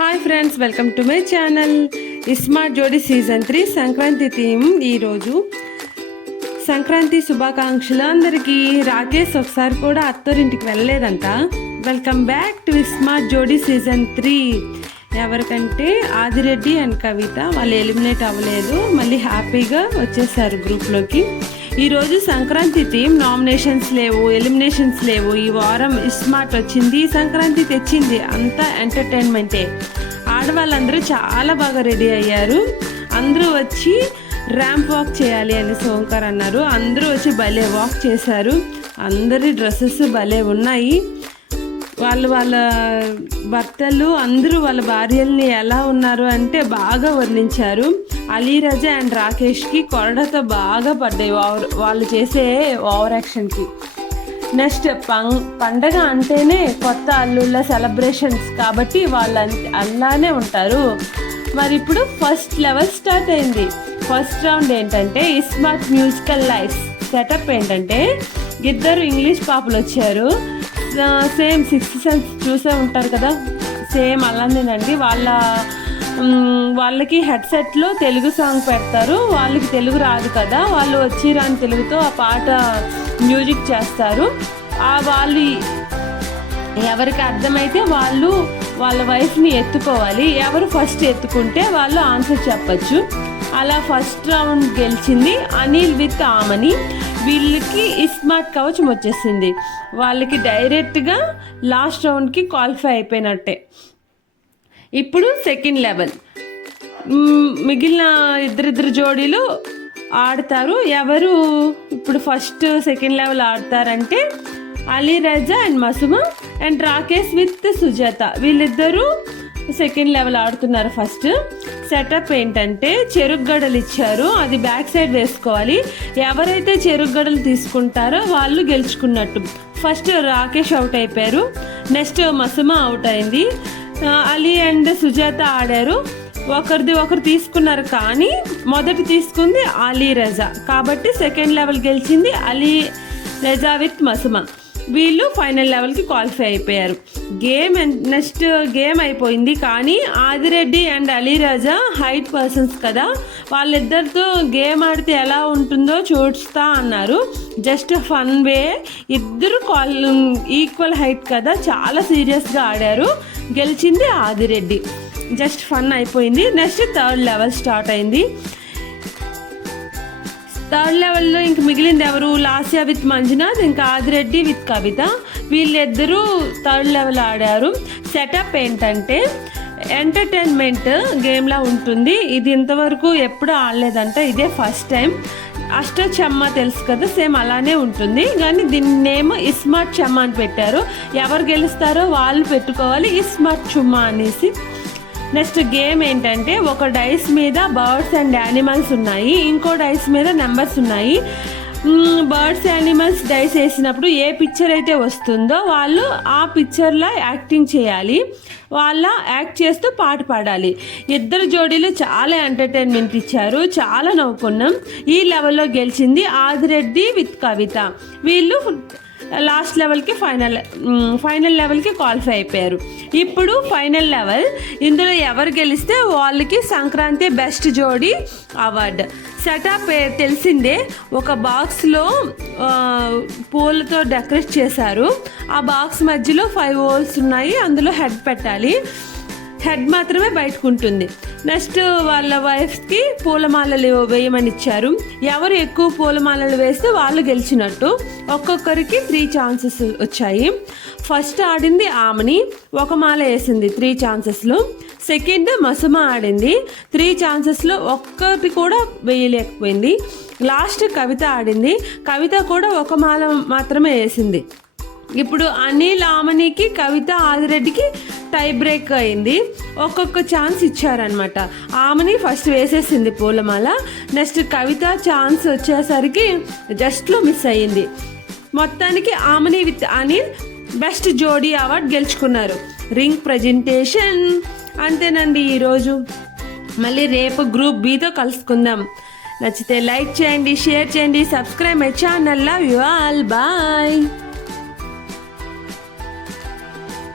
Hi friends, welcome to my channel. Smart జోడీ season 3 Sankranti theme. ఈరోజు సంక్రాంతి శుభాకాంక్షలు అందరికీ. రాకేష్ ఒకసారి కూడా అత్తోరింటికి వెళ్ళలేదంట. వెల్కమ్ బ్యాక్ టు స్మార్ట్ జోడీ సీజన్ 3. ఎవరికంటే ఆదిరెడ్డి అండ్ కవిత వాళ్ళు ఎలిమినేట్ అవ్వలేదు, మళ్ళీ హ్యాపీగా వచ్చేసారు గ్రూప్లోకి. ఈరోజు సంక్రాంతి థీమ్. నామినేషన్స్ లేవు, ఎలిమినేషన్స్ లేవు. ఈ వారం స్మార్ట్ వచ్చింది, సంక్రాంతి తెచ్చింది. అంతా ఎంటర్టైన్మెంటే. ఆడవాళ్ళందరూ చాలా బాగా రెడీ అయ్యారు. అందరూ వచ్చి ర్యాంప్ వాక్ చేయాలి అని సోంకర్ అన్నారు. అందరూ వచ్చి భలే వాక్ చేశారు. అందరి డ్రెస్సెస్ భలే ఉన్నాయి. వాళ్ళ భర్తలు అందరూ వాళ్ళ భార్యల్ని ఎలా ఉన్నారు అంటే బాగా వర్ణించారు. అలీరజా అండ్ రాకేష్కి కొరడతో బాగా పడ్డాయి వాళ్ళు చేసే ఓవర్ యాక్షన్కి. నెక్స్ట్ పండగ అంటేనే కొత్త అల్లుళ్ళ సెలబ్రేషన్స్ కాబట్టి వాళ్ళు అలానే ఉంటారు. మరి ఇప్పుడు ఫస్ట్ లెవెల్ స్టార్ట్ అయింది. ఫస్ట్ రౌండ్ ఏంటంటే స్మార్ట్ మ్యూజికల్ లైఫ్స్. సెటప్ ఏంటంటే ఇద్దరు ఇంగ్లీష్ పాపలు వచ్చారు. సేమ్ సిక్స్త్ సెన్స్ చూసే ఉంటారు కదా, సేమ్ అలానేనండి. వాళ్ళకి హెడ్సెట్లో తెలుగు సాంగ్ పెడతారు. వాళ్ళకి తెలుగు రాదు కదా, వాళ్ళు వచ్చి రాని తెలుగుతో ఆ పాట మ్యూజిక్ చేస్తారు. వాళ్ళు ఎవరికి అర్థమైతే వాళ్ళు వాళ్ళ వైఫ్ని ఎత్తుకోవాలి. ఎవరు ఫస్ట్ ఎత్తుకుంటే వాళ్ళు ఆన్సర్ చెప్పచ్చు. అలా ఫస్ట్ రౌండ్ గెలిచింది అనిల్ విత్ ఆమని. వీళ్ళకి స్మార్ట్ కవచం వచ్చేసింది. వాళ్ళకి డైరెక్ట్గా లాస్ట్ రౌండ్కి క్వాలిఫై అయిపోయినట్టే. ఇప్పుడు సెకండ్ లెవెల్. మిగిలిన ఇద్దరిద్దరు జోడీలు ఆడతారు. ఎవరు ఇప్పుడు ఫస్ట్ సెకండ్ లెవెల్ ఆడతారంటే Ali Raza and Masuma and Rakesh with Sujatha. వీళ్ళిద్దరూ సెకండ్ లెవెల్ ఆడుతున్నారు. ఫస్ట్ సెటప్ ఏంటంటే చెరుగ్గడలు ఇచ్చారు, అది బ్యాక్ సైడ్ వేసుకోవాలి. ఎవరైతే చెరుగ్గడలు తీసుకుంటారో వాళ్ళు గెలుచుకున్నట్టు. ఫస్ట్ రాకేష్ అవుట్ అయిపోయారు. నెక్స్ట్ మసుమా అవుట్ అయింది. అలీ అండ్ సుజాత ఆడారు. ఒకరిది ఒకరు తీసుకున్నారు, కానీ మొదటి తీసుకుంది అలీరజా కాబట్టి సెకండ్ లెవెల్ గెలిచింది అలీరజా విత్ మసుమా. వీళ్ళు ఫైనల్ లెవెల్కి క్వాలిఫై అయిపోయారు. నెక్స్ట్ గేమ్ అయిపోయింది, కానీ Adireddy and Ali Raza height persons కదా, వాళ్ళిద్దరితో గేమ్ ఆడితే ఎలా ఉంటుందో చూస్తా అన్నారు. జస్ట్ ఫన్ వే. ఇద్దరు ఈక్వల్ హైట్ కదా, చాలా సీరియస్గా ఆడారు. గెలిచింది ఆదిరెడ్డి. జస్ట్ ఫన్ అయిపోయింది. నెక్స్ట్ థర్డ్ లెవెల్ స్టార్ట్ అయింది. థర్డ్ లెవెల్లో ఇంక మిగిలింది ఎవరు? లాస్యా విత్ మంజునాథ్, ఇంకా ఆదిరెడ్డి విత్ కవిత. వీళ్ళిద్దరూ థర్డ్ లెవెల్ ఆడారు. సెటప్ ఏంటంటే ఎంటర్టైన్మెంట్ గేమ్లా ఉంటుంది. ఇది ఇంతవరకు ఎప్పుడు ఆడలేదంట, ఇదే ఫస్ట్ టైం. అష్టచమ్మ తెలుసు కదా, సేమ్ అలానే ఉంటుంది, కానీ దీని నేమ్ స్మార్ట్ చమ్మ అని పెట్టారు. ఎవరు గెలుస్తారో వాళ్ళు పెట్టుకోవాలి స్మార్ట్ చుమ్మ అనేసి. నెక్స్ట్ గేమ్ ఏంటంటే ఒక డైస్ మీద బర్డ్స్ అండ్ యానిమల్స్ ఉన్నాయి, ఇంకో డైస్ మీద నెంబర్స్ ఉన్నాయి. బర్డ్స్ యానిమల్స్ డైస్ వేసినప్పుడు ఏ పిక్చర్ అయితే వస్తుందో వాళ్ళు ఆ పిక్చర్లో యాక్టింగ్ చేయాలి. వాళ్ళ యాక్ట్ చేస్తూ పాట పాడాలి. ఇద్దరు జోడీలు చాలా ఎంటర్టైన్మెంట్ ఇచ్చారు, చాలా నవ్వుకున్నాం. ఈ లెవెల్లో గెలిచింది ఆదిరెడ్డి విత్ కవిత. వీళ్ళు లాస్ట్ లెవెల్కి ఫైనల్ లెవెల్కి క్వాలిఫై అయిపోయారు. ఇప్పుడు ఫైనల్ లెవెల్. ఇందులో ఎవరు గెలిస్తే వాళ్ళకి సంక్రాంతి బెస్ట్ జోడీ అవార్డు. సెటప్ తెలిసిందే. ఒక బాక్స్లో పూలతో డెకరేట్ చేశారు. ఆ బాక్స్ మధ్యలో 5 హోల్స్ ఉన్నాయి, అందులో హెడ్ పెట్టాలి. హెడ్ మాత్రమే బయటకు ఉంటుంది. నెక్స్ట్ వాళ్ళ వైఫ్కి పూలమాలలు వేయమని ఇచ్చారు. ఎవరు ఎక్కువ పూలమాలలు వేస్తే వాళ్ళు గెలిచినట్టు. ఒక్కొక్కరికి 3 ఛాన్సెస్ వచ్చాయి. ఫస్ట్ ఆడింది ఆమని, ఒక మాల వేసింది 3 ఛాన్సెస్లో. సెకండ్ మసుమా ఆడింది, 3 ఛాన్సెస్లో ఒక్కటి కూడా వేయలేకపోయింది. లాస్ట్ కవిత ఆడింది, కవిత కూడా ఒక మాల మాత్రమే వేసింది. ఇప్పుడు అనిల్ ఆమనికి కవిత ఆదిరెడ్డికి టై బ్రేక్ అయింది. ఒక్కొక్క ఛాన్స్ ఇచ్చారనమాట. ఆమని ఫస్ట్ వేసేసింది పూలమాల. నెక్స్ట్ కవిత ఛాన్స్ వచ్చేసరికి జస్ట్లో మిస్ అయ్యింది. మొత్తానికి ఆమని విత్ అనిల్ బెస్ట్ జోడీ అవార్డు గెలుచుకున్నారు. రింగ్ ప్రజెంటేషన్ అంతేనండి ఈరోజు. మళ్ళీ రేపు గ్రూప్ బితో కలుసుకుందాం. నచ్చితే లైక్ చేయండి, షేర్ చేయండి, subscribe my channel. Love you all, bye.